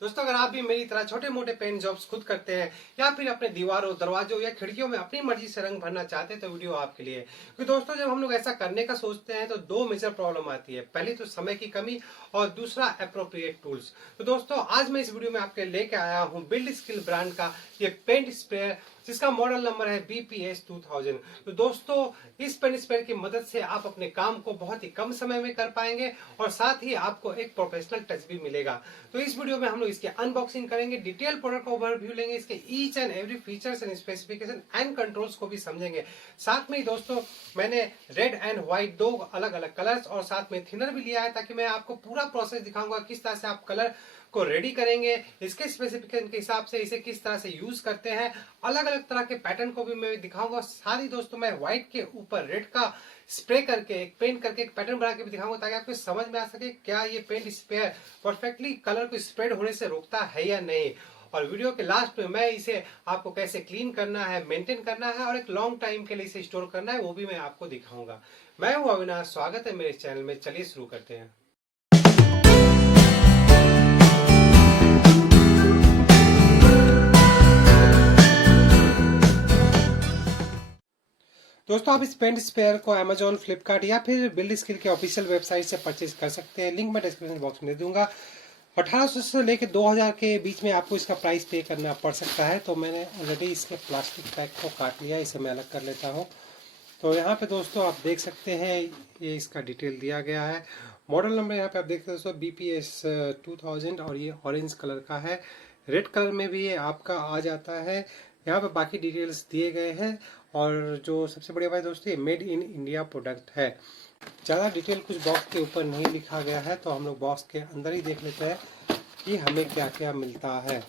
दोस्तों, अगर आप भी मेरी तरह छोटे मोटे पेंट जॉब्स खुद करते हैं या फिर अपने दीवारों, दरवाजों या खिड़कियों में अपनी मर्जी से रंग भरना चाहते हैं तो वीडियो आपके लिए है। क्योंकि दोस्तों, जब हम लोग ऐसा करने का सोचते हैं तो दो मेजर प्रॉब्लम आती है। पहली तो समय की कमी और दूसरा अप्रोप्रिएट टूल्स। तो दोस्तों, आज मैं इस वीडियो में आपके लेके आया हूँ बिल्ड स्किल ब्रांड का ये पेंट स्प्रेयर, जिसका मॉडल नंबर है BPS 2000। तो दोस्तों, इस पेन स्प्रेयर की मदद से आप अपने काम को बहुत ही कम समय में कर पाएंगे और साथ ही आपको एक प्रोफेशनल टच भी मिलेगा। तो इस वीडियो में हम लोग इसके अनबॉक्सिंग करेंगे, डिटेल प्रोडक्ट ओवरव्यू लेंगे, इसके each and every features and specification and controls को भी समझेंगे। साथ में ही दोस्तों, मैंने रेड एंड व्हाइट दो अलग अलग कलर्स और साथ में थिनर भी लिया है, ताकि मैं आपको पूरा प्रोसेस दिखाऊंगा किस तरह से आप कलर को रेडी करेंगे, इसके स्पेसिफिकेशन के हिसाब से इसे किस तरह से यूज करते हैं। अलग अलग तरह के पैटर्न को भी मैं दिखाऊंगा। साथ ही दोस्तों, मैं व्हाइट के ऊपर रेड का स्प्रे करके एक पेंट करके एक पैटर्न बना के भी दिखाऊंगा, ताकि आपको समझ में आ सके क्या ये पेंट स्प्रेयर परफेक्टली कलर को स्प्रेड होने से रोकता है या नहीं। और वीडियो के लास्ट में मैं इसे आपको कैसे क्लीन करना है, मेंटेन करना है और एक लॉन्ग टाइम के लिए इसे स्टोर करना है, वो भी मैं आपको दिखाऊंगा। मैं हूं अविनाश, स्वागत है मेरे चैनल में। चलिए शुरू करते हैं। दोस्तों, आप इस पेंट स्प्रेयर को Amazon, फ्लिपकार्ट या फिर बिल्ड स्किल के ऑफिशियल वेबसाइट से परचेज कर सकते हैं। लिंक मैं डिस्क्रिप्शन बॉक्स में दे दूंगा। 1800 से लेकर 2000 के बीच में आपको इसका प्राइस पे करना पड़ सकता है। तो मैंने ऑलरेडी इसके प्लास्टिक पैक को काट लिया, इसे मैं अलग कर लेता हूँ। तो यहाँ पे दोस्तों आप देख सकते हैं, ये इसका डिटेल दिया गया है। मॉडल नंबर यहाँ पे आप देख सकते हैं दोस्तों BPS 2000, और ये ऑरेंज कलर का है। रेड कलर में भी ये आपका आ जाता है। यहाँ पे बाकी डिटेल्स दिए गए हैं। और जो सबसे बड़ी बात है दोस्तों, ये मेड इन इंडिया प्रोडक्ट है। ज़्यादा डिटेल कुछ बॉक्स के ऊपर नहीं लिखा गया है, तो हम लोग बॉक्स के अंदर ही देख लेते हैं कि हमें क्या क्या मिलता है।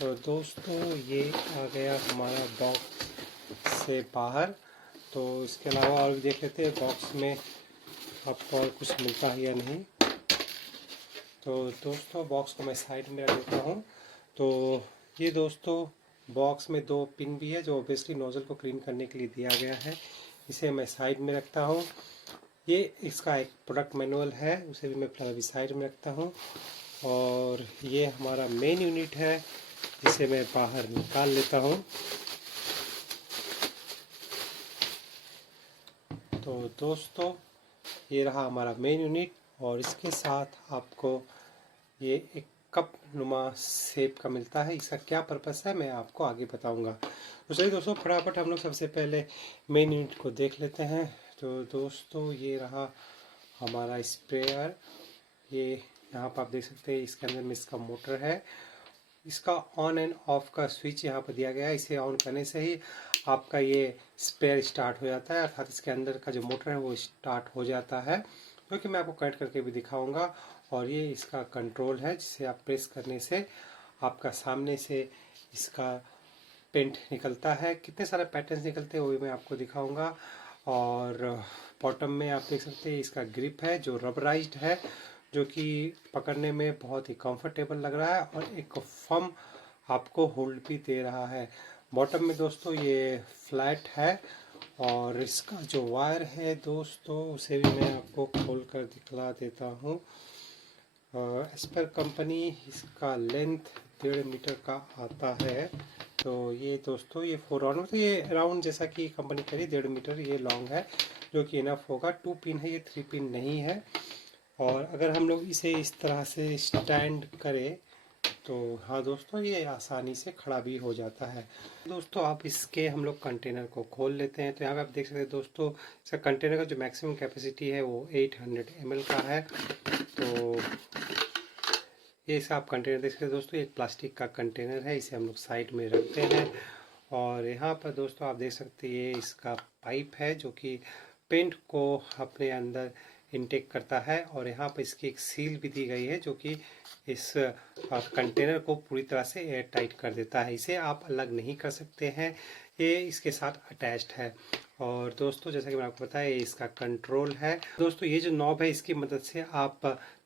तो दोस्तों, ये आ गया हमारा बॉक्स से बाहर। तो इसके अलावा और भी देख लेते हैं बॉक्स में आपको और कुछ मिलता है या नहीं। तो दोस्तों, बॉक्स को मैं साइड में रख देता हूँ। तो ये दोस्तों, बॉक्स में दो पिन भी है जो ऑब्वियसली नोजल को क्लीन करने के लिए दिया गया है। इसे मैं साइड में रखता हूँ। ये इसका एक प्रोडक्ट मैनुअल है, उसे भी मैं फिलहाल अभी साइड में रखता हूँ। और ये हमारा मेन यूनिट है, इसे मैं बाहर निकाल लेता हूँ। तो दोस्तों, ये रहा हमारा मेन यूनिट, और इसके साथ आपको ये एक कप नुमा शेप का मिलता है। इसका क्या पर्पस है मैं आपको आगे बताऊंगा। तो चलिए दोस्तों, फटाफट हम लोग सबसे पहले मेन यूनिट को देख लेते हैं। तो दोस्तों, ये रहा हमारा स्प्रेयर। ये यहाँ पर आप देख सकते हैं, इसके अंदर में इसका मोटर है। इसका ऑन एंड ऑफ का स्विच यहाँ पर दिया गया है। इसे ऑन करने से ही आपका ये स्प्रेयर स्टार्ट हो जाता है, अर्थात इसके अंदर का जो मोटर है वो स्टार्ट हो जाता है, जो कि मैं आपको कनेक्ट करके भी दिखाऊंगा। और ये इसका कंट्रोल है, जिसे आप प्रेस करने से आपका सामने से इसका पेंट निकलता है। कितने सारे पैटर्न्स निकलते हैं वो भी मैं आपको दिखाऊंगा। और बॉटम में आप देख सकते हैं, इसका ग्रिप है जो रबराइज्ड है, जो कि पकड़ने में बहुत ही कंफर्टेबल लग रहा है और एक फर्म आपको होल्ड भी दे रहा है। बॉटम में दोस्तों ये फ्लैट है। और इसका जो वायर है दोस्तों, उसे भी मैं आपको खोल कर दिखला देता हूँ। एज पर कंपनी इसका लेंथ 1.5 मीटर का आता है। तो ये दोस्तों, ये 4 राउंड, तो ये राउंड जैसा कि कंपनी करी 1.5 मीटर ये लॉन्ग है, जो कि इनफ होगा। 2 पिन है, ये 3 पिन नहीं है। और अगर हम लोग इसे इस तरह से स्टैंड करें तो हाँ दोस्तों, ये आसानी से खड़ा भी हो जाता है। दोस्तों, आप इसके हम लोग कंटेनर को खोल लेते हैं। तो यहाँ पे आप देख सकते हैं दोस्तों, इसका कंटेनर का जो मैक्सिमम कैपेसिटी है वो 800 ml का है। तो ये इसका आप कंटेनर देख सकते हैं दोस्तों, एक प्लास्टिक का कंटेनर है, इसे हम लोग साइड में रखते हैं। और यहाँ पर दोस्तों आप देख सकते हैं, ये इसका पाइप है जो कि पेंट को अपने अंदर इनटेक करता है। और यहाँ पर इसकी एक सील भी दी गई है, जो कि इस कंटेनर को पूरी तरह से एयर टाइट कर देता है। इसे आप अलग नहीं कर सकते हैं, ये इसके साथ अटैच्ड है। और दोस्तों, जैसा कि मैंने आपको बताया, ये इसका कंट्रोल है। दोस्तों, ये जो नॉब है, इसकी मदद से आप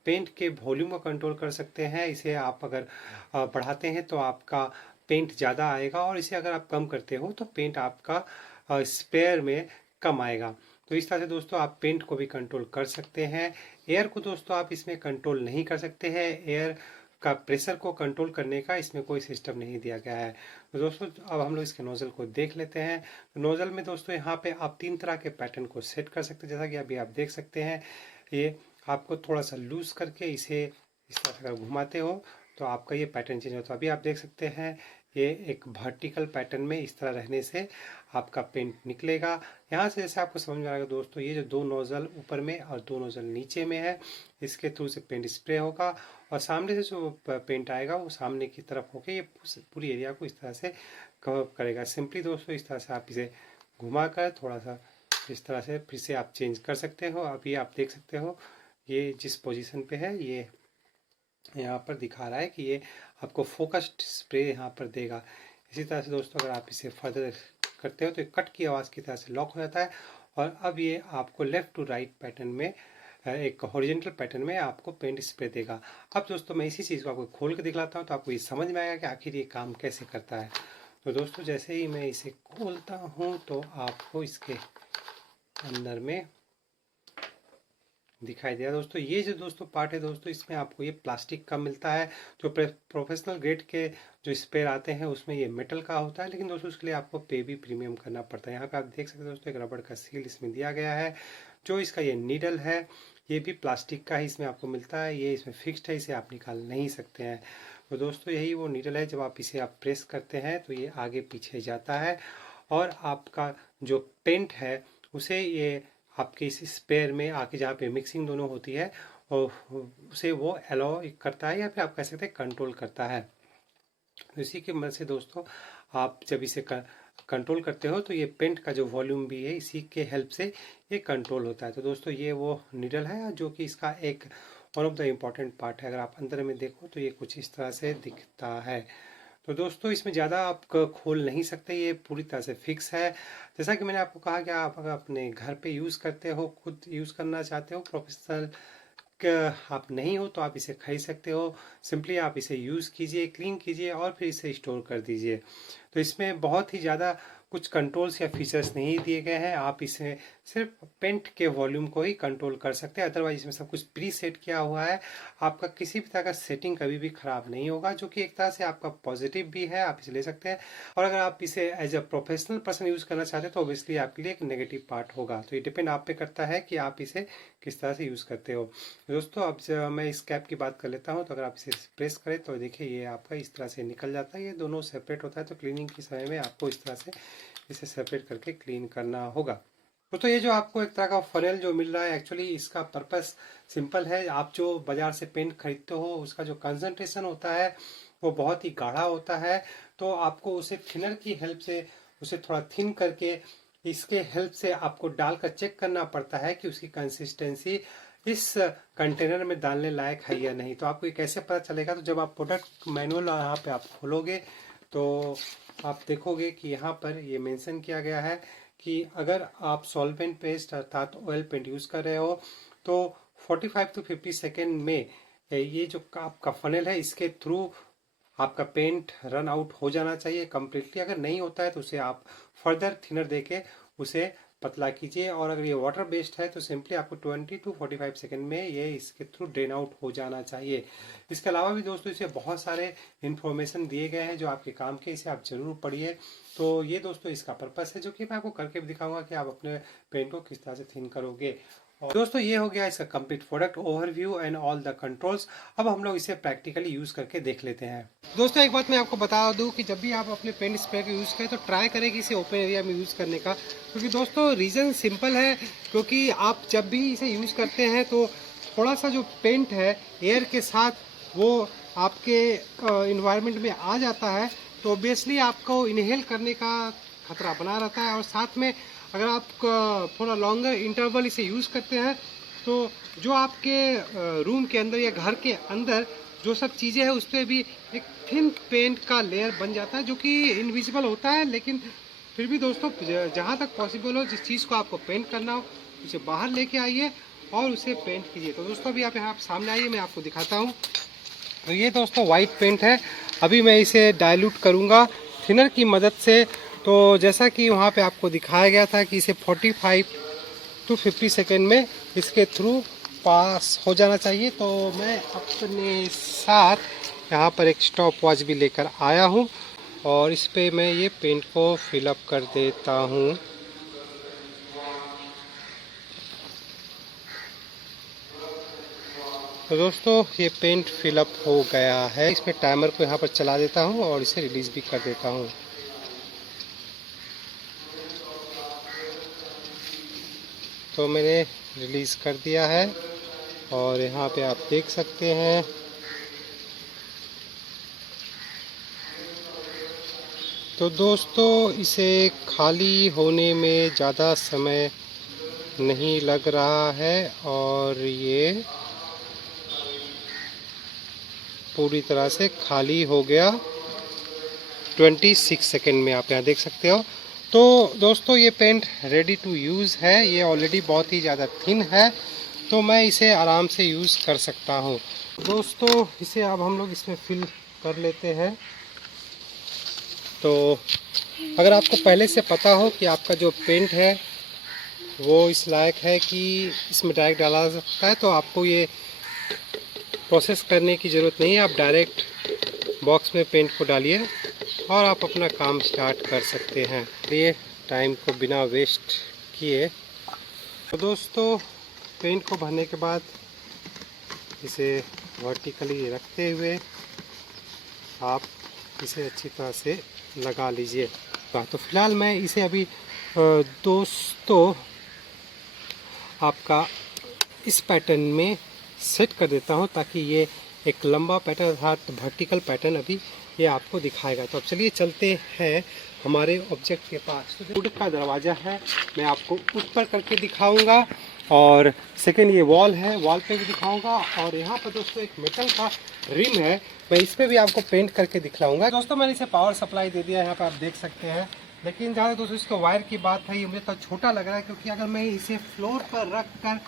पेंट के वॉल्यूम को कंट्रोल कर सकते हैं। इसे आप अगर बढ़ाते हैं तो आपका पेंट ज़्यादा आएगा, और इसे अगर आप कम करते हो तो पेंट आपका स्प्रेयर में कम आएगा। तो इस तरह से दोस्तों आप पेंट को भी कंट्रोल कर सकते हैं। एयर को दोस्तों आप इसमें कंट्रोल नहीं कर सकते हैं। एयर का प्रेशर को कंट्रोल करने का इसमें कोई सिस्टम नहीं दिया गया है। तो दोस्तों अब हम लोग इसके नोजल को देख लेते हैं। तो नोजल में दोस्तों यहाँ पे आप 3 तरह के पैटर्न को सेट कर सकते हैं, जैसा कि अभी आप देख सकते हैं। ये आपको थोड़ा सा लूज करके इसे इस तरह से अगर घुमाते हो तो आपका ये पैटर्न चेंज होता है। अभी आप देख सकते हैं ये एक वर्टिकल पैटर्न में इस तरह रहने से आपका पेंट निकलेगा। यहाँ से जैसे आपको समझ में आएगा दोस्तों, ये जो 2 नोजल ऊपर में और 2 नोजल नीचे में है, इसके थ्रू से पेंट स्प्रे होगा और सामने से जो पेंट आएगा वो सामने की तरफ होके ये पूरी एरिया को इस तरह से कवर करेगा। सिंपली दोस्तों इस तरह से आप इसे घुमा कर थोड़ा सा इस तरह से फिर से आप चेंज कर सकते हो। अभी आप देख सकते हो ये जिस पोजीशन पे है ये यहाँ पर दिखा रहा है कि ये आपको फोकस्ड स्प्रे यहाँ पर देगा। इसी तरह से दोस्तों अगर आप इसे फर्दर करते हो तो कट की आवाज़ की तरह से लॉक हो जाता है और अब ये आपको लेफ़्ट टू राइट पैटर्न में एक हॉरिजॉन्टल पैटर्न में आपको पेंट स्प्रे देगा। अब दोस्तों मैं इसी चीज़ को आपको खोल कर दिखलाता हूँ तो आपको ये समझ में आएगा कि आखिर ये काम कैसे करता है। तो दोस्तों जैसे ही मैं इसे खोलता हूँ तो आपको इसके अंदर में दिखाई दिया। दोस्तों ये जो दोस्तों पार्ट है दोस्तों, इसमें आपको ये प्लास्टिक का मिलता है। जो प्रोफेशनल ग्रेड के जो स्पेयर आते हैं उसमें ये मेटल का होता है, लेकिन दोस्तों उसके लिए आपको पे भी प्रीमियम करना पड़ता है। यहाँ पे आप देख सकते हैं दोस्तों एक रबड़ का सील इसमें दिया गया है। जो इसका ये नीडल है ये भी प्लास्टिक का ही इसमें आपको मिलता है, ये इसमें फिक्स्ड है, इसे आप निकाल नहीं सकते हैं। तो दोस्तों यही वो नीडल है, जब आप इसे आप प्रेस करते हैं तो ये आगे पीछे जाता है और आपका जो पेंट है उसे ये आपके इस स्पेयर में आके जहाँ पे मिक्सिंग दोनों होती है और उसे वो अलाउ करता है या फिर आप कह सकते हैं कंट्रोल करता है। तो इसी की मदद से दोस्तों आप जब इसे कंट्रोल करते हो तो ये पेंट का जो वॉल्यूम भी है इसी के हेल्प से ये कंट्रोल होता है। तो दोस्तों ये वो नीडल है जो कि इसका एक one of the important part है। अगर आप अंदर में देखो तो ये कुछ इस तरह से दिखता है। तो दोस्तों इसमें ज़्यादा आप खोल नहीं सकते, ये पूरी तरह से फिक्स है। जैसा कि मैंने आपको कहा कि आप अगर अपने घर पे यूज़ करते हो, खुद यूज़ करना चाहते हो, प्रोफेशनल आप नहीं हो तो आप इसे खरीद सकते हो। सिंपली आप इसे यूज़ कीजिए, क्लीन कीजिए और फिर इसे स्टोर कर दीजिए। तो इसमें बहुत ही ज़्यादा कुछ कंट्रोल्स या फीचर्स नहीं दिए गए हैं। आप इसे सिर्फ पेंट के वॉल्यूम को ही कंट्रोल कर सकते हैं, अदरवाइज इसमें सब कुछ प्री सेट किया हुआ है। आपका किसी भी तरह का सेटिंग कभी भी ख़राब नहीं होगा, जो कि एक तरह से आपका पॉजिटिव भी है, आप इसे ले सकते हैं। और अगर आप इसे as a professional person use करना चाहते हैं तो ऑब्वियसली आपके लिए एक नेगेटिव पार्ट होगा। तो ये डिपेंड आप पे करता है कि आप इसे किस तरह से यूज़ करते हो। दोस्तों अब मैं इस कैप की बात कर लेता हूँ। तो अगर आप इसे प्रेस करें तो देखिए ये आपका इस तरह से निकल जाता है, ये दोनों सेपरेट होता है। तो क्लीनिंग के समय में आपको इस तरह से इसे सेपरेट करके क्लीन करना होगा। तो ये जो आपको एक तरह का फनेल जो मिल रहा है, एक्चुअली इसका पर्पस सिंपल है। आप जो बाजार से पेंट खरीदते हो उसका जो कंसंट्रेशन होता है वो बहुत ही गाढ़ा होता है, तो आपको उसे थिनर की हेल्प से उसे थोड़ा थिन करके इसके हेल्प से आपको डालकर चेक करना पड़ता है कि उसकी कंसिस्टेंसी इस कंटेनर में डालने लायक है या नहीं। तो आपको ये कैसे पता चलेगा? तो जब आप प्रोडक्ट मैनुअल यहाँ पे आप खोलोगे तो आप देखोगे कि यहाँ पर ये मेंशन किया गया है कि अगर आप सॉल्वेंट पेस्ट अर्थात ऑयल पेंट यूज़ कर रहे हो तो 45 to 50 सेकेंड में ये जो आपका फनेल है इसके थ्रू आपका पेंट रन आउट हो जाना चाहिए कम्प्लीटली। अगर नहीं होता है तो उसे आप फर्दर थिनर देके उसे पतला कीजिए, और अगर ये वाटर बेस्ड है तो सिंपली आपको 20 to 45 सेकेंड में ये इसके थ्रू ड्रेन आउट हो जाना चाहिए। इसके अलावा भी दोस्तों इसे बहुत सारे इन्फॉर्मेशन दिए गए हैं जो आपके काम के, इसे आप जरूर पढ़िए। तो ये दोस्तों इसका पर्पस है जो कि मैं आपको करके भी दिखाऊंगा कि आप अपने पेंट को किस तरह से थिन करोगे। और दोस्तों ये हो गया इसका complete product overview and all the controls. अब हम लोग इसे प्रैक्टिकली यूज़ करके देख लेते हैं। दोस्तों एक बात मैं आपको बता दूं कि जब भी आप अपने पेंट स्प्रे का यूज़ करें तो ट्राई करें कि इसे ओपन एरिया में यूज़ करने का, क्योंकि दोस्तों रीज़न सिंपल है, क्योंकि आप जब भी इसे यूज़ करते हैं तो थोड़ा सा जो पेंट है एयर के साथ वो आपके इन्वायरमेंट में आ जाता है, तो ऑब्वियसली आपको इनहेल करने का खतरा बना रहता है। और साथ में अगर आप थोड़ा लॉन्गर इंटरवल इसे यूज़ करते हैं तो जो आपके रूम के अंदर या घर के अंदर जो सब चीज़ें हैं उस पर भी एक थिन पेंट का लेयर बन जाता है जो कि इनविजिबल होता है। लेकिन फिर भी दोस्तों जहाँ तक पॉसिबल हो जिस चीज़ को आपको पेंट करना हो उसे बाहर लेके आइए और उसे पेंट कीजिए। तो दोस्तों अभी आप यहाँ सामने आइए, मैं आपको दिखाता हूँ। तो ये दोस्तों वाइट पेंट है, अभी मैं इसे डाइल्यूट करूँगा थिनर की मदद से। तो जैसा कि वहाँ पे आपको दिखाया गया था कि इसे 45 to 50 सेकेंड में इसके थ्रू पास हो जाना चाहिए। तो मैं अपने साथ यहाँ पर एक स्टॉप वॉच भी लेकर आया हूँ और इस पे मैं ये पेंट को फिलअप कर देता हूँ। तो दोस्तों ये पेंट फिलअप हो गया है। इसमें टाइमर को यहाँ पर चला देता हूँ और इसे रिलीज़ भी कर देता हूँ। तो मैंने रिलीज़ कर दिया है और यहाँ पे आप देख सकते हैं तो दोस्तों इसे खाली होने में ज़्यादा समय नहीं लग रहा है और ये पूरी तरह से खाली हो गया 26 सेकेंड में, आप यहाँ देख सकते हो। तो दोस्तों ये पेंट रेडी टू यूज़ है। ये ऑलरेडी बहुत ही ज़्यादा थिन है तो मैं इसे आराम से यूज़ कर सकता हूँ। दोस्तों इसे अब हम लोग इसमें फिल कर लेते हैं। तो अगर आपको पहले से पता हो कि आपका जो पेंट है वो इस लायक है कि इसमें डायरेक्ट डाला जा सकता है तो आपको ये प्रोसेस करने की ज़रूरत नहीं है। आप डायरेक्ट बॉक्स में पेंट को डालिए और आप अपना काम स्टार्ट कर सकते हैं। ये टाइम को बिना वेस्ट किए तो दोस्तों पेंट को भरने के बाद इसे वर्टिकली रखते हुए आप इसे अच्छी तरह से लगा लीजिए। तो फिलहाल मैं इसे अभी दोस्तों आपका इस पैटर्न में सेट कर देता हूं ताकि ये एक लंबा पैटर्न अर्थात वर्टिकल पैटर्न अभी ये आपको दिखाएगा। तो अब चलिए चलते हैं हमारे ऑब्जेक्ट के पास। तो वुड का दरवाज़ा है, मैं आपको ऊपर करके दिखाऊंगा और सेकंड ये वॉल है, वॉल पे भी दिखाऊंगा और यहाँ पर दोस्तों एक मेटल का रिम है, मैं इस पर भी आपको पेंट करके दिखलाऊंगा। दोस्तों मैंने इसे पावर सप्लाई दे दिया है, यहाँ पर आप देख सकते हैं। लेकिन जहाँ दोस्तों इसका वायर की बात है ये मुझे तो छोटा लग रहा है क्योंकि अगर मैं इसे फ्लोर पर रख कर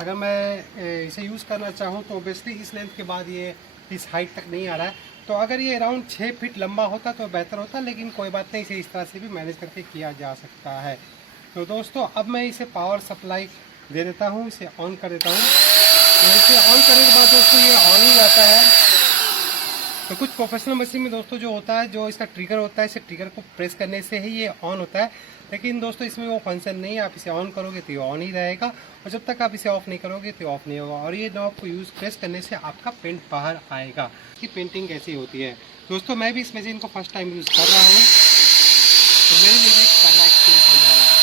अगर मैं इसे यूज़ करना चाहूँ तो ऑब्वियसली इस लेंथ के बाद ये इस हाइट तक नहीं आ रहा है। तो अगर ये अराउंड 6 फीट लंबा होता तो बेहतर होता, लेकिन कोई बात नहीं, इसे इस तरह से भी मैनेज करके किया जा सकता है। तो दोस्तों अब मैं इसे पावर सप्लाई दे देता हूँ, इसे ऑन कर देता हूँ। तो इसे ऑन करने के बाद दोस्तों ये ऑन ही रहता है। तो कुछ प्रोफेशनल मशीन में दोस्तों जो होता है, जो इसका ट्रिगर होता है, इसे ट्रिगर को प्रेस करने से ही ये ऑन होता है। लेकिन दोस्तों इसमें वो फंक्शन नहीं है, आप इसे ऑन करोगे तो ये ऑन ही रहेगा और जब तक आप इसे ऑफ नहीं करोगे तो ऑफ नहीं होगा। और ये नॉब को यूज़ प्रेस करने से आपका पेंट बाहर आएगा। इसकी पेंटिंग कैसी होती है दोस्तों, मैं भी इस मशीन को फर्स्ट टाइम यूज़ कर रहा हूँ तो मेरे लिए एक पहला एक्सपीरियंस होने वाला है।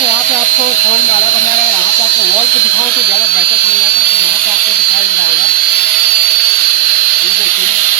यहाँ पे आपको समझ में आ रहा है, मैं यहाँ पे आपको वॉल पे दिखाऊँ तो ज़्यादा बेहतर समझ आएगा। तो यहाँ पे आपको दिखाई दे रहा होगा, ये देखिए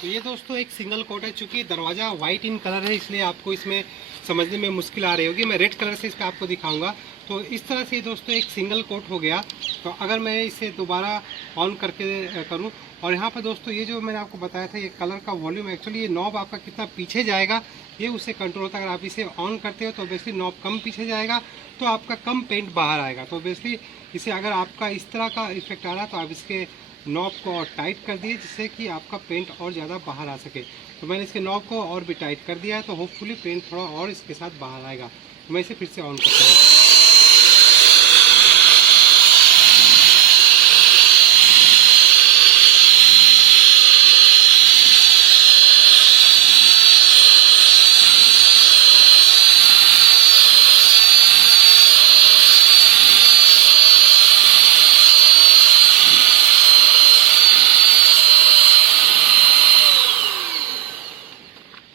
तो ये दोस्तों एक सिंगल कोट है। चूँकि दरवाज़ा वाइट इन कलर है इसलिए आपको इसमें समझने में मुश्किल आ रही होगी। मैं रेड कलर से इस पर आपको दिखाऊंगा। तो इस तरह से दोस्तों एक सिंगल कोट हो गया। तो अगर मैं इसे दोबारा ऑन करके करूं और यहाँ पर दोस्तों ये जो मैंने आपको बताया था ये कलर का वॉल्यूम, एक्चुअली ये नॉब आपका कितना पीछे जाएगा ये उससे कंट्रोल होता है। अगर आप इसे ऑन करते हो तो ऑब्वियसली नॉब कम पीछे जाएगा तो आपका कम पेंट बाहर आएगा। तो ऑब्वियसली इसे अगर आपका इस तरह का इफेक्ट आ रहा है तो आप इसके नॉब को और टाइट कर दिए जिससे कि आपका पेंट और ज़्यादा बाहर आ सके। तो मैंने इसके नॉब को और भी टाइट कर दिया है तो होपफुली पेंट थोड़ा और इसके साथ बाहर आएगा। तो मैं इसे फिर से ऑन करता हूँ।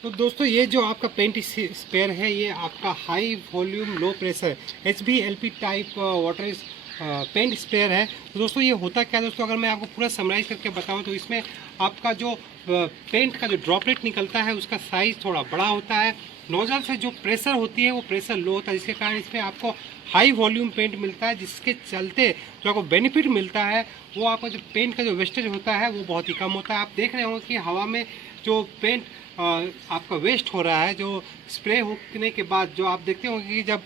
तो दोस्तों ये जो आपका पेंट स्पेयर है ये आपका high volume low pressure HVLP type water paint sprayer है। तो दोस्तों ये होता क्या है दोस्तों, अगर मैं आपको पूरा समराइज करके बताऊं तो इसमें आपका जो पेंट का जो ड्रॉपलेट निकलता है उसका साइज़ थोड़ा बड़ा होता है। नोजल से जो प्रेशर होती है वो प्रेशर लो होता है, जिसके कारण इसमें आपको हाई वॉल्यूम पेंट मिलता है, जिसके चलते जो आपको बेनिफिट मिलता है वो आपका जो पेंट का जो वेस्टेज होता है वो बहुत ही कम होता है। आप देख रहे होंगे कि हवा में जो पेंट आपका वेस्ट हो रहा है, जो स्प्रे होने के बाद जो आप देखते होंगे कि जब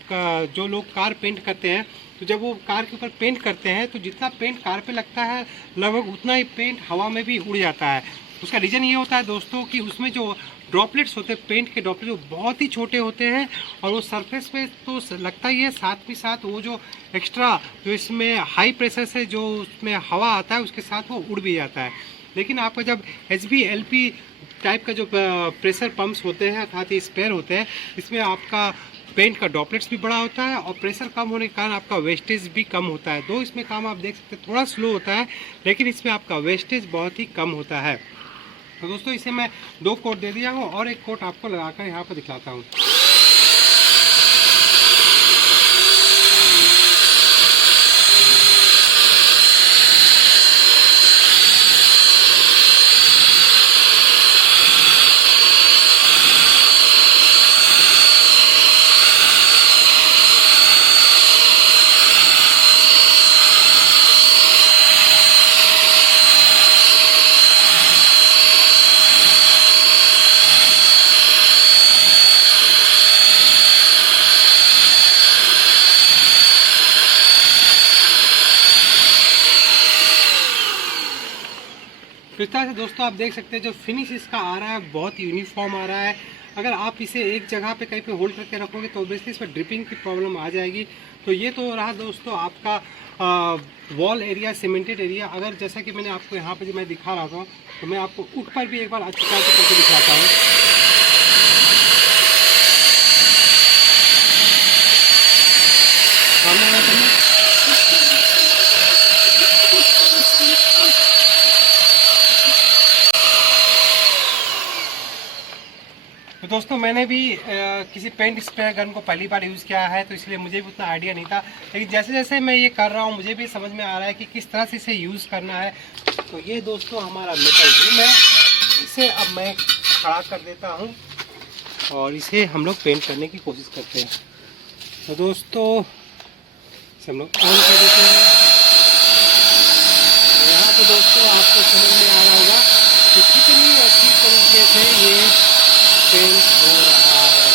जो लोग कार पेंट करते हैं तो जब वो कार के ऊपर पेंट करते हैं तो जितना पेंट कार पे लगता है लगभग उतना ही पेंट हवा में भी उड़ जाता है। उसका रीज़न ये होता है दोस्तों कि उसमें जो ड्रॉपलेट्स होते हैं, पेंट के ड्रॉपलेट जो बहुत ही छोटे होते हैं और वो सरफेस पे तो लगता ही है, साथ ही साथ वो जो एक्स्ट्रा जो इसमें हाई प्रेशर से जो उसमें हवा आता है उसके साथ वो उड़ भी जाता है। लेकिन आपका जब HBLP टाइप का जो प्रेशर पंप्स होते हैं अर्थात ये स्पेयर होते हैं, इसमें आपका पेंट का ड्रॉपलेट्स भी बड़ा होता है और प्रेशर कम होने के कारण आपका वेस्टेज भी कम होता है। दो इसमें काम आप देख सकते हैं थोड़ा स्लो होता है, लेकिन इसमें आपका वेस्टेज बहुत ही कम होता है। तो दोस्तों इसे मैं 2 कोट दे दिया हूँ और एक कोट आपको लगाकर यहाँ पर दिखलाता हूँ। तो इस तरह से दोस्तों आप देख सकते हैं जो फिनिश इसका आ रहा है बहुत यूनिफॉर्म आ रहा है। अगर आप इसे एक जगह पे कहीं पे होल्ड करके रखोगे तो ऑब्वियसली इसमें ड्रिपिंग की प्रॉब्लम आ जाएगी। तो ये तो रहा दोस्तों आपका वॉल एरिया, सीमेंटेड एरिया। अगर जैसा कि मैंने आपको यहाँ पे जो मैं दिखा रहा था तो मैं आपको ऊपर भी एक बार अच्छी तरह से करके दिखाता हूँ। तो दोस्तों मैंने भी किसी पेंट स्प्रे गन को पहली बार यूज़ किया है तो इसलिए मुझे भी उतना आइडिया नहीं था, लेकिन जैसे जैसे मैं ये कर रहा हूँ मुझे भी समझ में आ रहा है कि किस तरह से इसे यूज़ करना है। तो ये दोस्तों हमारा मेटल रूम है, इसे अब मैं खड़ा कर देता हूँ और इसे हम लोग पेंट करने की कोशिश करते हैं। तो दोस्तों इसे हम लोग ऑन कर देते हैं। तो यहाँ पर दोस्तों आपको समझ में आ रहा होगा कि कितनी अच्छी तरीके से ये पेंट हो रहा है।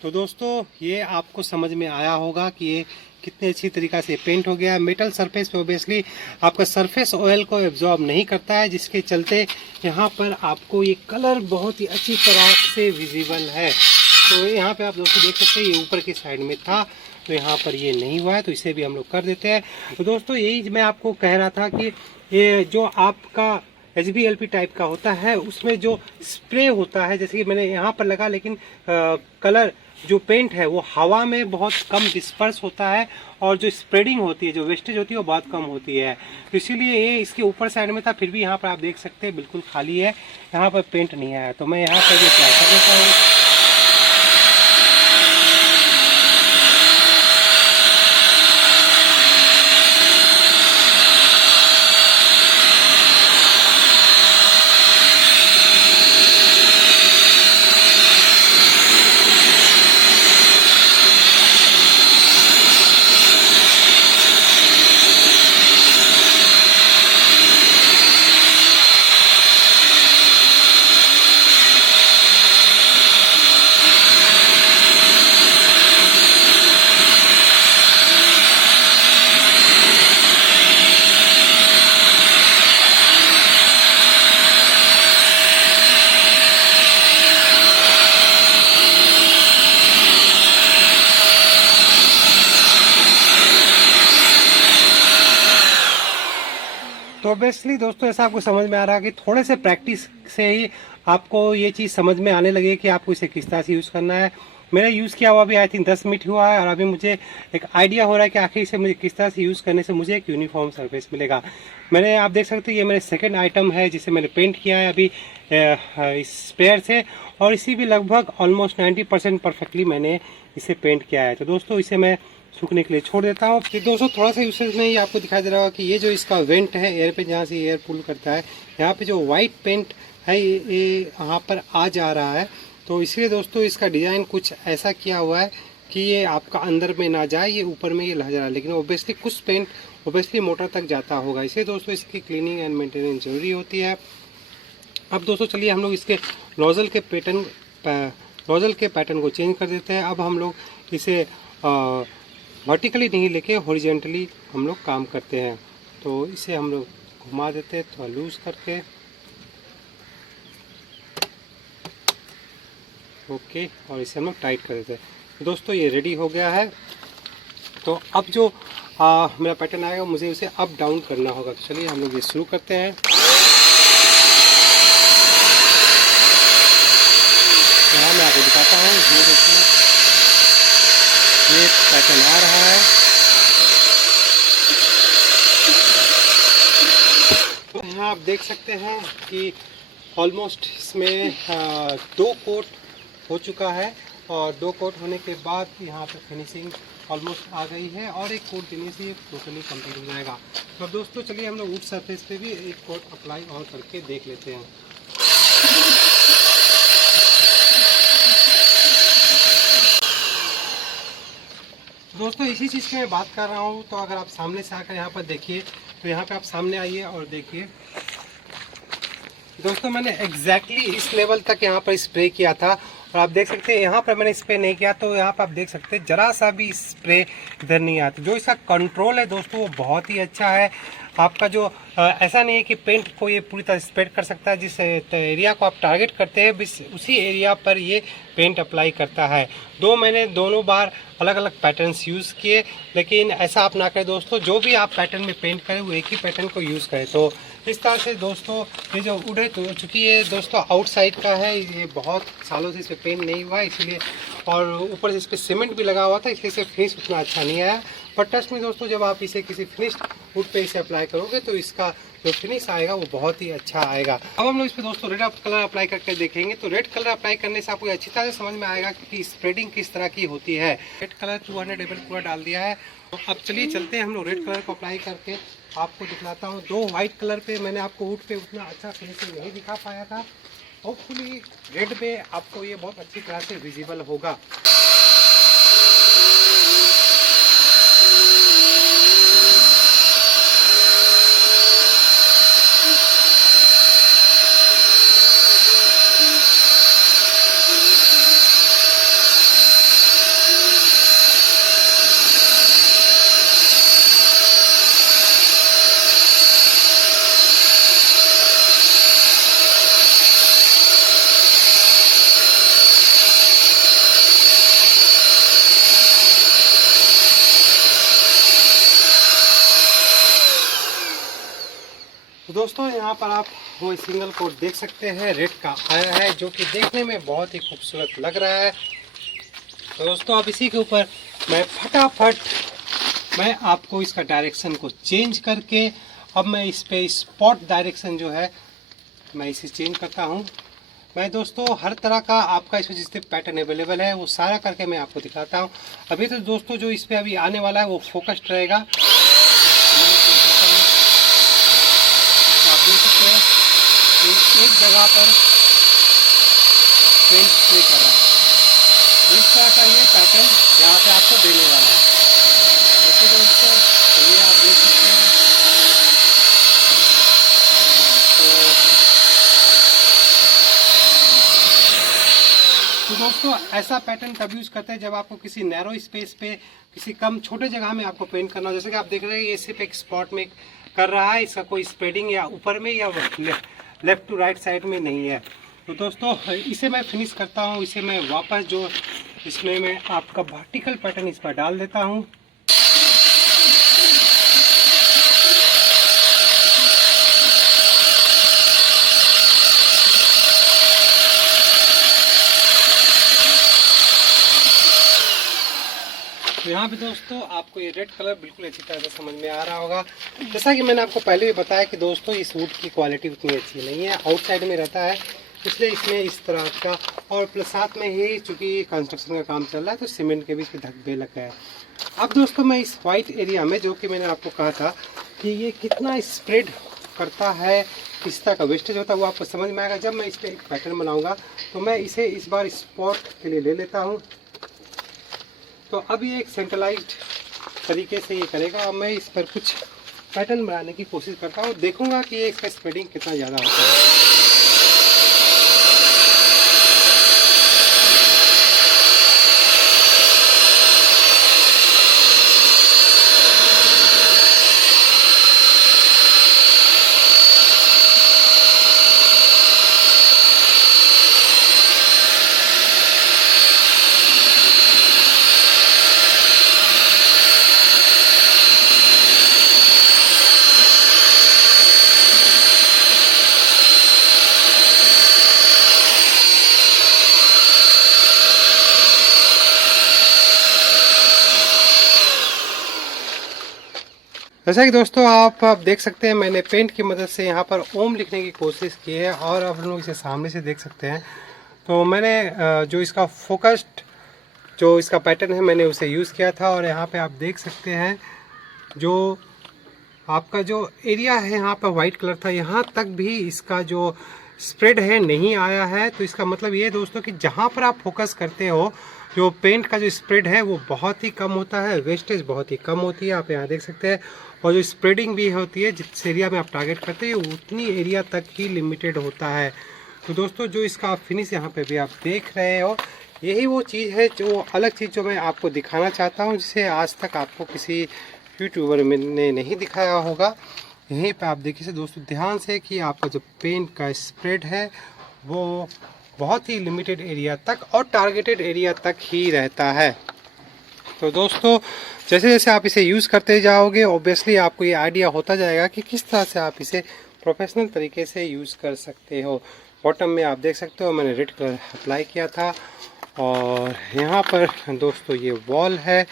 तो दोस्तों ये आपको समझ में आया होगा कि ये कितने अच्छी तरीक़ा से पेंट हो गया। मेटल सरफेस पे ऑब्वियसली आपका सरफेस ऑयल को एब्जॉर्ब नहीं करता है, जिसके चलते यहाँ पर आपको ये कलर बहुत ही अच्छी तरह से विजिबल है। तो यहाँ पे आप दोस्तों देख सकते हैं ये ऊपर की साइड में था तो यहाँ पर ये नहीं हुआ है, तो इसे भी हम लोग कर देते हैं। तो दोस्तों यही मैं आपको कह रहा था कि ये जो आपका HBLP टाइप का होता है उसमें जो स्प्रे होता है, जैसे कि मैंने यहाँ पर लगा, लेकिन कलर जो पेंट है वो हवा में बहुत कम डिस्पर्स होता है और जो स्प्रेडिंग होती है, जो वेस्टेज होती है वो बहुत कम होती है। तो इसीलिए ये इसके ऊपर साइड में था, फिर भी यहाँ पर आप देख सकते हैं बिल्कुल खाली है, यहाँ पर पेंट नहीं आया। तो मैं यहाँ पर ये अप्लाई कर देता हूँ। तो ऑब्वियसली दोस्तों ऐसा आपको समझ में आ रहा है कि थोड़े से प्रैक्टिस से ही आपको ये चीज़ समझ में आने लगे कि आपको इसे किस तरह से यूज़ करना है। मेरा यूज़ किया हुआ अभी आई थिंक 10 मिनट हुआ है, और अभी मुझे एक आइडिया हो रहा है कि आखिर इसे मुझे किस तरह से यूज़ करने से मुझे एक यूनिफॉर्म सरफेस मिलेगा। मैंने, आप देख सकते हैं, ये मेरे सेकंड आइटम है जिसे मैंने पेंट किया है अभी इस स्प्रेयर से, और इसी भी लगभग ऑलमोस्ट 90% परफेक्टली मैंने इसे पेंट किया है। तो दोस्तों इसे मैं सूखने के लिए छोड़ देता हूँ। फिर दोस्तों थोड़ा सा यूसेज में ही आपको दिखाई दे रहा होगा कि ये जो इसका वेंट है एयर पे, जहाँ से एयर पुल करता है, यहाँ पे जो वाइट पेंट है ये यहाँ पर आ जा रहा है। तो इसलिए दोस्तों इसका डिज़ाइन कुछ ऐसा किया हुआ है कि ये आपका अंदर में ना जाए, ये ऊपर में ये लग रहा है, लेकिन ओब्वियसली कुछ पेंट ओब्वियसली मोटर तक जाता होगा। इसलिए दोस्तों इसकी क्लीनिंग एंड मेंटेनेंस जरूरी होती है। अब दोस्तों चलिए हम लोग इसके नोज़ल के पैटर्न को चेंज कर देते हैं। अब हम लोग इसे वर्टिकली नहीं लेके हॉरिजेंटली हम लोग काम करते हैं। तो इसे हम लोग घुमा देते हैं थोड़ा लूज करके। ओके, और इसे हम लोग टाइट कर देते हैं। दोस्तों ये रेडी हो गया है। तो अब जो मेरा पैटर्न आएगा मुझे उसे अप डाउन करना होगा। तो चलिए हम लोग ये शुरू करते हैं। यहाँ मैं आपको दिखाता हूँ, ये देखिए ये पैटर्न आ रहा है। तो यहाँ आप देख सकते हैं कि ऑलमोस्ट इसमें 2 कोट हो चुका है, और 2 कोट होने के बाद यहाँ पर फिनिशिंग ऑलमोस्ट आ गई है, और एक कोट देने से टोटली कंप्लीट हो जाएगा। तो अब दोस्तों चलिए हम लोग वुड सरफेस पे भी एक कोट अप्लाई और करके देख लेते हैं। दोस्तों इसी चीज़ की मैं बात कर रहा हूँ। तो अगर आप सामने से आकर यहाँ पर देखिए, तो यहाँ पे आप सामने आइए और देखिए दोस्तों मैंने एग्जैक्टली इस लेवल तक यहाँ पर स्प्रे किया था, और आप देख सकते हैं यहाँ पर मैंने स्प्रे नहीं किया। तो यहाँ पर आप देख सकते हैं जरा सा भी स्प्रे इधर नहीं आता। जो इसका कंट्रोल है दोस्तों वो बहुत ही अच्छा है। आपका जो ऐसा नहीं है कि पेंट को ये पूरी तरह स्प्रेड कर सकता है। जिस एरिया को आप टारगेट करते हैं बस उसी एरिया पर ये पेंट अप्लाई करता है। मैंने दोनों बार अलग अलग पैटर्न्स यूज़ किए, लेकिन ऐसा आप ना करें दोस्तों। जो भी आप पैटर्न में पेंट करें वो एक ही पैटर्न को यूज़ करें। तो इस तरह से दोस्तों ये जो वुड है, तो चूँकि ये दोस्तों आउटसाइड का है, ये बहुत सालों से इस पर पेंट नहीं हुआ है इसलिए, और ऊपर से इस पर सीमेंट भी लगा हुआ था इसलिए इसे फिनिश उतना अच्छा नहीं आया। पर ट्रस्ट में दोस्तों जब आप इसे किसी फिनिश्ड वुड पे इसे अप्लाई करोगे तो इसका जो फिनिश आएगा वो बहुत ही अच्छा आएगा। अब हम लोग इस पे दोस्तों रेड कलर अप्लाई करके देखेंगे। तो रेड कलर अप्लाई करने से आपको अच्छी तरह से समझ में आएगा कि स्प्रेडिंग किस तरह की होती है। रेड कलर 200 ml पूरा डाल दिया है। तो अब चलिए चलते हैं हम लोग रेड कलर को अप्लाई करके आपको दिखलाता हूँ। 2 वाइट कलर पे मैंने आपको वुड पे उतना अच्छा फिनिशिंग नहीं दिखा पाया था। होपफुली रेड पे आपको ये बहुत अच्छी तरह से विजिबल होगा। तो दोस्तों यहाँ पर आप वो सिंगल कोट देख सकते हैं रेड का आया है, जो कि देखने में बहुत ही खूबसूरत लग रहा है। तो दोस्तों अब इसी के ऊपर मैं फटाफट मैं आपको इसका डायरेक्शन को चेंज करके अब मैं इस पे स्पॉट डायरेक्शन जो है मैं इसे चेंज करता हूँ। मैं दोस्तों हर तरह का आपका इसमें जितने पैटर्न अवेलेबल है वो सारा करके मैं आपको दिखाता हूँ। अभी तो दोस्तों जो इस पे अभी आने वाला है वो फोकस्ड रहेगा। एक जगह पर पेंट स्प्रे कर रहा है, इस तरह का ये पैटर्न यहाँ पे आपको देने वाला है। ओके दोस्तों, तो ये आप देख सकते हैं। तो दोस्तों ऐसा पैटर्न कब यूज़ करते हैं जब आपको किसी नैरो स्पेस पे किसी कम छोटे जगह में आपको पेंट करना हो। जैसे कि आप देख रहे हैं ये सिर्फ एक स्पॉट में कर रहा है, इसका कोई स्प्रेडिंग या ऊपर में या लेफ्ट टू राइट साइड में नहीं है। तो दोस्तों इसे मैं फिनिश करता हूँ। इसे मैं वापस जो इसमें मैं आपका वर्टिकल पैटर्न इस पर डाल देता हूँ। यहाँ पे दोस्तों आपको ये रेड कलर बिल्कुल अच्छी तरह से समझ में आ रहा होगा। जैसा कि मैंने आपको पहले भी बताया कि दोस्तों इस वुड की क्वालिटी उतनी अच्छी नहीं है, आउटसाइड में रहता है, इसलिए इसमें इस तरह का, और प्लस साथ में ही चूँकि कंस्ट्रक्शन का काम चल रहा है तो सीमेंट के बीच में धब्बे लग गए। अब दोस्तों मैं इस वाइट एरिया में, जो कि मैंने आपको कहा था कि ये कितना स्प्रेड करता है, किस तरह का वेस्टेज होता है, वो आपको समझ में आएगा जब मैं इस पर एक पैटर्न बनाऊंगा। तो मैं इसे इस बार स्पॉट के लिए ले लेता हूँ। तो अब ये एक सेंट्रलाइज्ड तरीके से ये करेगा। अब मैं इस पर कुछ पैटर्न बनाने की कोशिश करता हूँ, देखूंगा कि ये इसका स्प्रेडिंग कितना ज़्यादा होता है। जैसा कि दोस्तों आप देख सकते हैं, मैंने पेंट की मदद से यहाँ पर ओम लिखने की कोशिश की है, और अब हम लोग इसे सामने से देख सकते हैं। तो मैंने जो इसका फोकस्ड जो इसका पैटर्न है मैंने उसे यूज़ किया था, और यहाँ पे आप देख सकते हैं जो आपका जो एरिया है यहाँ पर वाइट कलर था, यहाँ तक भी इसका जो स्प्रेड है नहीं आया है। तो इसका मतलब ये दोस्तों कि जहाँ पर आप फोकस करते हो, जो पेंट का जो स्प्रेड है वो बहुत ही कम होता है, वेस्टेज बहुत ही कम होती है, आप यहाँ देख सकते हैं। और जो स्प्रेडिंग भी होती है, जिस एरिया में आप टारगेट करते हैं उतनी एरिया तक ही लिमिटेड होता है। तो दोस्तों जो इसका फिनिश यहाँ पे भी आप देख रहे हो, यही वो चीज़ है, जो अलग चीज़ जो मैं आपको दिखाना चाहता हूँ, जिसे आज तक आपको किसी यूट्यूबर ने नहीं दिखाया होगा। यहीं पे आप देखिए दोस्तों ध्यान से कि आपका जो पेंट का स्प्रेड है वो बहुत ही लिमिटेड एरिया तक और टारगेटेड एरिया तक ही रहता है। तो दोस्तों जैसे जैसे आप इसे यूज़ करते जाओगे, ऑब्वियसली आपको ये आइडिया होता जाएगा कि किस तरह से आप इसे प्रोफेशनल तरीके से यूज़ कर सकते हो। बॉटम में आप देख सकते हो मैंने रेड कलर अप्लाई किया था, और यहाँ पर दोस्तों ये वॉल है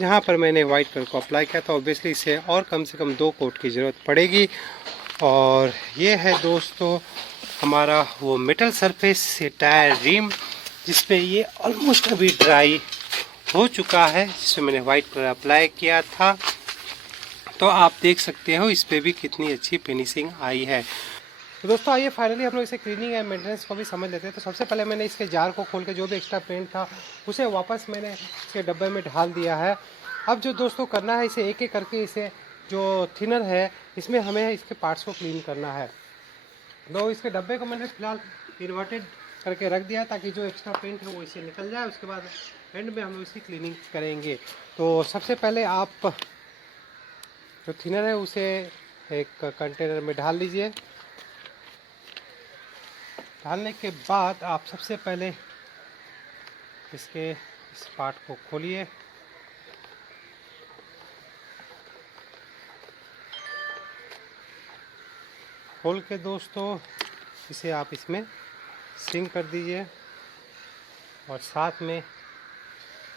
जहाँ पर मैंने वाइट कलर को अप्लाई किया था। ऑब्वियसली इसे और कम से कम 2 कोट की ज़रूरत पड़ेगी। और ये है दोस्तों हमारा वो मेटल सरफेस से टायर रिम, जिसपे ये ऑलमोस्ट अभी ड्राई हो चुका है, जिसमें मैंने वाइट कलर अप्लाई किया था। तो आप देख सकते हो इस पर भी कितनी अच्छी फिनिशिंग आई है। तो दोस्तों आइए फाइनली हम लोग इसे क्लीनिंग एंड मेंटेनेंस को भी समझ लेते हैं। तो सबसे पहले मैंने इसके जार को खोल के जो भी एक्स्ट्रा पेंट था उसे वापस मैंने इसके डब्बे में ढाल दिया है। अब जो दोस्तों करना है, इसे एक एक करके इसे जो थिनर है इसमें हमें इसके पार्ट्स को क्लीन करना है। तो इसके डब्बे को मैंने फिलहाल इन्वर्टेड करके रख दिया ताकि जो एक्स्ट्रा पेंट है वो इसे निकल जाए। उसके बाद एंड में हम लोग इसकी क्लीनिंग करेंगे। तो सबसे पहले आप जो थिनर है उसे एक कंटेनर में ढाल लीजिए। डालने के बाद आप सबसे पहले इसके इस पार्ट को खोलिए। खोल के दोस्तों इसे आप इसमें सिंक कर दीजिए, और साथ में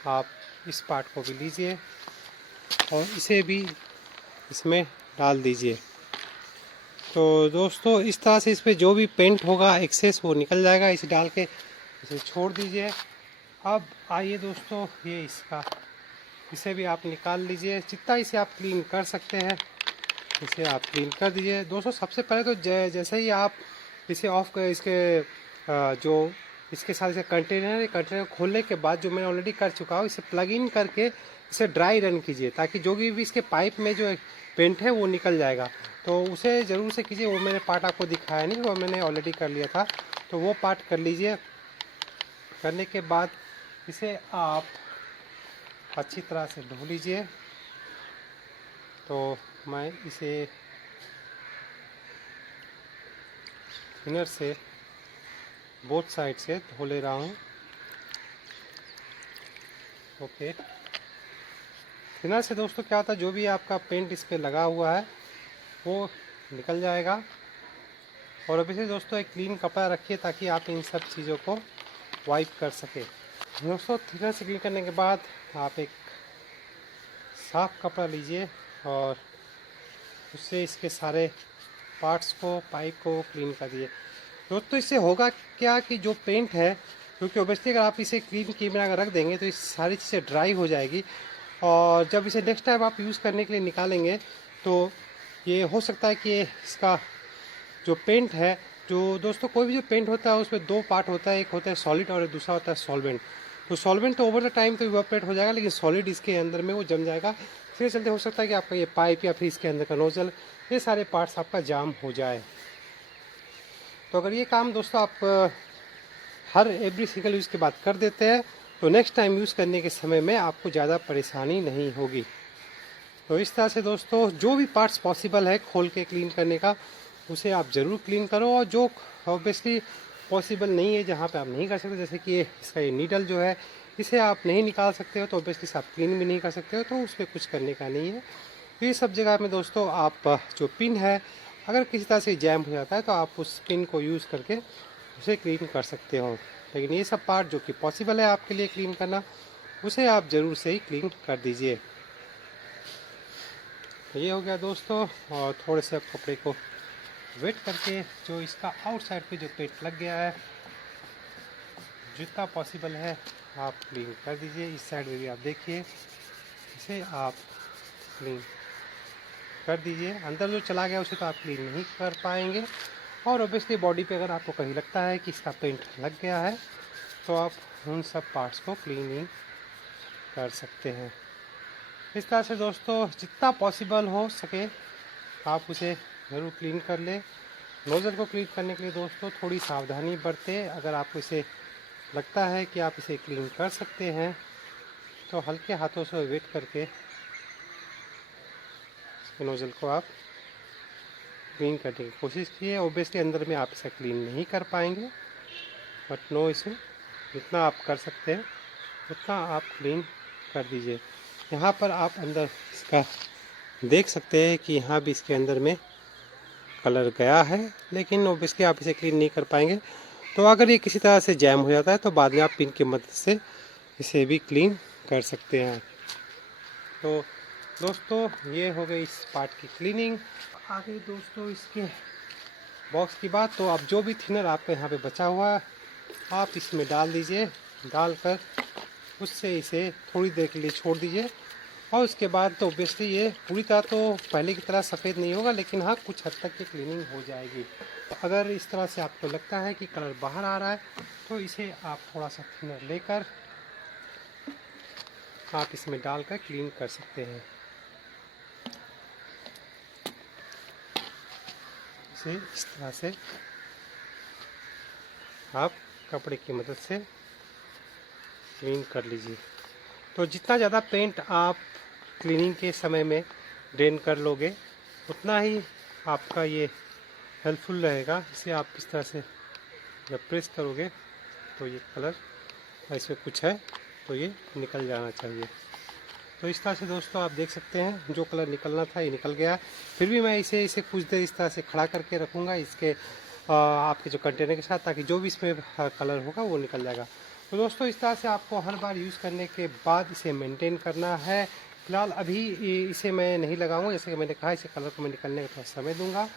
आप इस पार्ट को भी लीजिए और इसे भी इसमें डाल दीजिए। तो दोस्तों इस तरह से इस पर जो भी पेंट होगा एक्सेस वो निकल जाएगा। इसे डाल के इसे छोड़ दीजिए। अब आइए दोस्तों ये इसे भी आप निकाल लीजिए। जितना इसे आप क्लीन कर सकते हैं इसे आप क्लीन कर दीजिए। दोस्तों सबसे पहले तो जैसे ही आप इसे ऑफ कर जो इसके साथ इसे कंटेनर खोलने के बाद जो मैं ऑलरेडी कर चुका हूँ, इसे प्लग इन करके इसे ड्राई रन कीजिए ताकि जो भी इसके पाइप में जो पेंट है वो निकल जाएगा। तो उसे ज़रूर से कीजिए। वो मैंने पार्ट आपको दिखाया नहीं, वो मैंने ऑलरेडी कर लिया था, तो वो पार्ट कर लीजिए। करने के बाद इसे आप अच्छी तरह से धो लीजिए। तो मैं इसे थिनर से बोथ साइड से धो ले रहा हूँ। ओके, थिनर से दोस्तों क्या होता है, जो भी आपका पेंट इस पे लगा हुआ है वो निकल जाएगा। और अभी से दोस्तों एक क्लीन कपड़ा रखिए ताकि आप इन सब चीज़ों को वाइप कर सके। दोस्तों थिनर से क्लीन करने के बाद आप एक साफ कपड़ा लीजिए और उससे इसके सारे पार्ट्स को, पाइप को क्लीन कर दिए। दोस्तों इससे होगा क्या कि जो पेंट है, क्योंकि ओबियसली अगर आप इसे क्लीन किए बिना रख देंगे तो इस सारी चीज़ें ड्राई हो जाएगी और जब इसे नेक्स्ट टाइम आप यूज़ करने के लिए निकालेंगे तो ये हो सकता है कि इसका जो पेंट है, जो दोस्तों कोई भी जो पेंट होता है उसमें दो पार्ट होता है, एक होता है सॉलिड और दूसरा होता है सॉल्वेंट। तो सॉल्वेंट तो ओवर द टाइम तो इवापोरेट हो जाएगा, लेकिन सॉलिड इसके अंदर में वो जम जाएगा। फिर चलते हो सकता है कि आपका ये पाइप या फिर इसके अंदर का नोजल, ये सारे पार्ट्स आपका जाम हो जाए। तो अगर ये काम दोस्तों आप हर एवरी सिंगल यूज़ के बाद कर देते हैं तो नेक्स्ट टाइम यूज़ करने के समय में आपको ज़्यादा परेशानी नहीं होगी। तो इस तरह से दोस्तों जो भी पार्ट्स पॉसिबल है खोल के क्लीन करने का, उसे आप ज़रूर क्लीन करो। और जो ऑब्वियसली पॉसिबल नहीं है, जहाँ पे आप नहीं कर सकते, जैसे कि इसका ये नीडल जो है इसे आप नहीं निकाल सकते हो तो ऑब्वियसली आप क्लीन भी नहीं कर सकते हो, तो उसमें कुछ करने का नहीं है। तो ये सब जगह में दोस्तों आप जो पिन है, अगर किसी तरह से जैम हो जाता है तो आप उस पिन को यूज़ करके उसे क्लीन कर सकते हो। लेकिन ये सब पार्ट जो कि पॉसिबल है आपके लिए क्लीन करना, उसे आप ज़रूर से ही क्लीन कर दीजिए। तो ये हो गया दोस्तों। और थोड़े से आप कपड़े को वेट करके जो इसका आउटसाइड पे जो पेंट लग गया है, जितना पॉसिबल है आप क्लीन कर दीजिए। इस साइड में भी आप देखिए, इसे आप क्लीन कर दीजिए। अंदर जो चला गया उसे तो आप क्लीन नहीं कर पाएंगे। और ऑब्वियसली बॉडी पे अगर आपको कहीं लगता है कि इसका पेंट लग गया है तो आप उन सब पार्ट्स को क्लीनिंग कर सकते हैं। इस तरह से दोस्तों जितना पॉसिबल हो सके आप उसे ज़रूर क्लीन कर ले। नोज़ल को क्लीन करने के लिए दोस्तों थोड़ी सावधानी बरतें। अगर आपको इसे लगता है कि आप इसे क्लीन कर सकते हैं तो हल्के हाथों से वेट करके इसके नोज़ल को आप क्लीन करने की कोशिश कीजिए। ऑब्वियसली अंदर में आप इसे क्लीन नहीं कर पाएंगे, बट नो इशू, जितना आप कर सकते हैं उतना आप क्लीन कर दीजिए। यहाँ पर आप अंदर इसका देख सकते हैं कि यहाँ भी इसके अंदर में कलर गया है, लेकिन ऑब्वियसली आप इसे क्लीन नहीं कर पाएंगे। तो अगर ये किसी तरह से जैम हो जाता है तो बाद में आप पिन की मदद से इसे भी क्लीन कर सकते हैं। तो दोस्तों ये हो गई इस पार्ट की क्लीनिंग। आगे दोस्तों इसके बॉक्स की बात, तो आप जो भी थिनर आपका यहाँ पे बचा हुआ है आप इसमें डाल दीजिए। डालकर उससे इसे थोड़ी देर के लिए छोड़ दीजिए और उसके बाद तो ऑब्वियसली ये पूरी तरह तो पहले की तरह सफ़ेद नहीं होगा, लेकिन हाँ कुछ हद तक की क्लीनिंग हो जाएगी। अगर इस तरह से आपको लगता है कि कलर बाहर आ रहा है तो इसे आप थोड़ा सा थिनर लेकर आप इसमें डालकर क्लीन कर सकते हैं। इसे इस तरह से आप कपड़े की मदद से क्लीन कर लीजिए। तो जितना ज़्यादा पेंट आप क्लीनिंग के समय में ड्रेन कर लोगे उतना ही आपका ये हेल्पफुल रहेगा। इसे आप इस तरह से जब प्रेस करोगे तो ये कलर ऐसे कुछ है तो ये निकल जाना चाहिए। तो इस तरह से दोस्तों आप देख सकते हैं जो कलर निकलना था ये निकल गया। फिर भी मैं इसे कुछ देर इस तरह से खड़ा करके रखूँगा इसके आपके जो कंटेनर के साथ, ताकि जो भी इसमें कलर होगा वो निकल जाएगा। तो दोस्तों इस तरह से आपको हर बार यूज़ करने के बाद इसे मेंटेन करना है। फिलहाल अभी इसे मैं नहीं लगाऊंगा, जैसे कि मैंने कहा इसे कलर को मैं निकलने का थोड़ा समय दूंगा।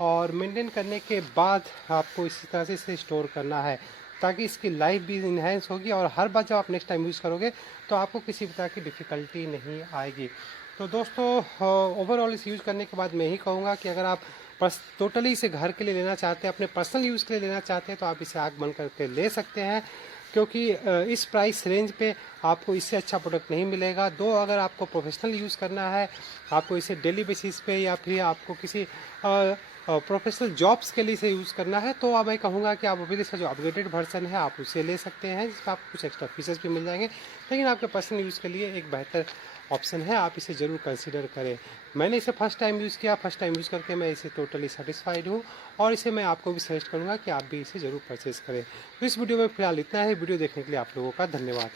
और मेंटेन करने के बाद आपको इसी तरह से इसे स्टोर करना है ताकि इसकी लाइफ भी इन्हेंस होगी और हर बार जब आप नेक्स्ट टाइम यूज़ करोगे तो आपको किसी प्रकार की डिफ़िकल्टी नहीं आएगी। तो दोस्तों ओवरऑल इसे यूज़ करने के बाद मैं यही कहूँगा कि अगर आप टोटली इसे घर के लिए लेना चाहते हैं, अपने पर्सनल यूज़ के लिए लेना चाहते हैं तो आप इसे आग बंद करके ले सकते हैं, क्योंकि इस प्राइस रेंज पे आपको इससे अच्छा प्रोडक्ट नहीं मिलेगा। दो अगर आपको प्रोफेशनल यूज़ करना है, आपको इसे डेली बेसिस पे या फिर आपको किसी प्रोफेशनल जॉब्स के लिए इसे यूज़ करना है तो मैं कहूँगा कि आप अभी इसका जो अपग्रेडेड वर्जन है आप उसे ले सकते हैं, जिसमें आपको कुछ एक्स्ट्रा फीचर्स भी मिल जाएंगे। लेकिन आपके पर्सनल यूज़ के लिए एक बेहतर ऑप्शन है, आप इसे ज़रूर कंसीडर करें। मैंने इसे फर्स्ट टाइम यूज़ किया, फर्स्ट टाइम यूज़ करके मैं इसे टोटली सेटिस्फाइड हूँ और इसे मैं आपको भी सजेस्ट करूँगा कि आप भी इसे ज़रूर परचेज़ करें। तो इस वीडियो में फिलहाल इतना है। वीडियो देखने के लिए आप लोगों का धन्यवाद।